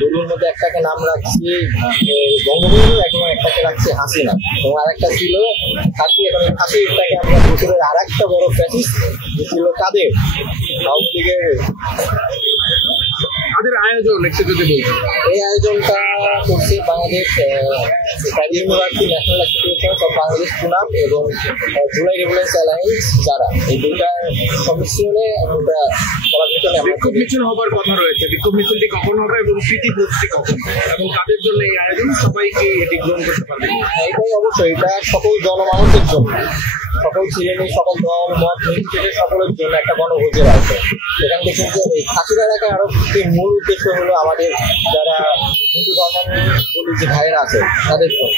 গরুর মধ্যে একটাকে নাম রাখছি বঙ্গবন্ধু, এখন একটাকে রাখছি হাসিনা, এবং আরেকটা ছিল খাসি। এখন খাসিটাকে আমরা বছরের আর একটা বড় ফ্যাসিস্ট ছিল কাদের আওয়ামী লীগের। তাদের আয়োজন একটু যদি বলতেন। এই আয়োজনটা করছে Bangladesh university, national association of Bangladesh Poonam এবং জুলাই রেভুলেন্স অ্যালায়েন্স, যারা এই দুইটার সম্মিশ্রণে ওটা করার পিছনে বিক্ষোভ মিছিল হবার কথা রয়েছে। বিক্ষোভ মিছিলটি কখন হবে এবং স্মৃতি ভোজটি কখন, এবং কাদের জন্য এই আয়োজন, সবাইকে এটি গ্রহণ করতে পারবে? এটাই অবশ্যই, এটা সকল জনমানুষের জন্য, সকল শ্রেণী, সকল দল মত নির্বিশেষে সকলের জন্য একটা গণভোজের আয়োজন। সেখান থেকে কিন্তু এই খাসিরা এলাকায় আরো মূল উদ্দেশ্য হলো আমাদের যারা হিন্দু ধর্মাবলম্বী যে ভাইয়েরা আছে তাদের জন্য।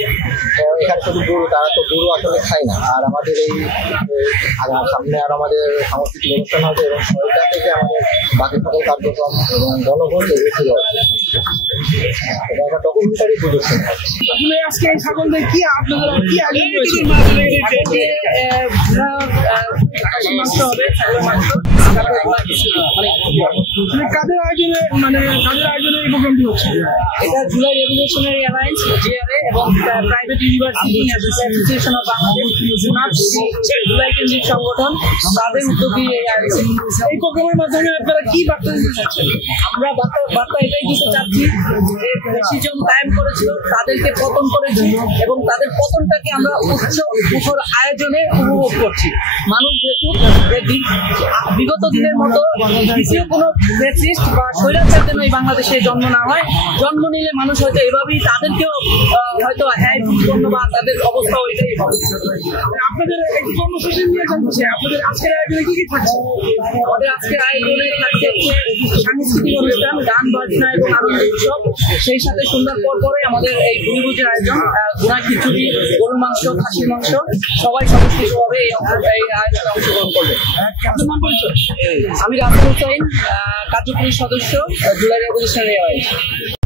তো এখানে শুধু গরু, তারা তো গরু আসলে খায় না। আর আমাদের এই সামনে আর আমাদের সাংস্কৃতিক অনুষ্ঠান হবে এবং সরকার থেকে আমাদের বাকি সকল কার্যক্রম এবং গণভোজ এগুলো শুরু হবে। এটা একটা ডকুমেন্টারি প্রদর্শন হবে। আসলে আজকে এই ছাগলদের কি আপনাদের কি আয়োজন রয়েছে? মাংস হবে, ছাগলের মাংস। কাদের আয়োজনে, মানে কাদের আয়োজনে এই প্রোগ্রামটি হচ্ছে? এটা জুলাই রেভলিউশনারি অ্যালায়েন্স জেআরএ এবং private university association of Bangladesh July কেন্দ্রিক সংগঠন, তাদের উদ্যোগে এই আয়োজন। এই প্রোগ্রামের মাধ্যমে আপনারা কি বার্তা দিতে চাচ্ছেন? আমরা বার্তা এটাই দিতে চাচ্ছি যে ফ্যাসিজম কায়েম করেছিল, তাদেরকে পতন করেছি এবং তাদের পতনটাকে আমরা উচ্চ মুখর আয়োজনে উপভোগ করছি। মানুষ যেহেতু বিগত দিনের মতো দ্বিতীয় কোনো ফ্যাসিস্ট বা স্বৈরাচার যেন এই বাংলাদেশে জন্ম না হয়। জন্ম নিলে মানুষ হয়তো এভাবেই তাদেরকেও হয়তো পূর্ণ বা তাদের অবস্থা ওইটাই হবে। আপনাদের একটি কর্মসূচি নিয়ে জানছে, আপনাদের আজকের আয়োজনে কি কি থাকছে? আমাদের আজকের আয়োজনে থাকছে সাংস্কৃতিক অনুষ্ঠান, গান বাজনা এবং আনন্দ উৎসব। সেই সাথে সন্ধ্যার পরে আমাদের এই ভুরিভোজের আয়োজন, গুড়া খিচুড়ি, গরুর মাংস, খাসির মাংস, সবাই সমষ্টিগতভাবে এই আয়োজনে অংশগ্রহণ করবে। আমি রাসেল হোসাইন, কার্যকরী সদস্য, জুলাই রেভলিউশনারি অ্যালায়েন্স।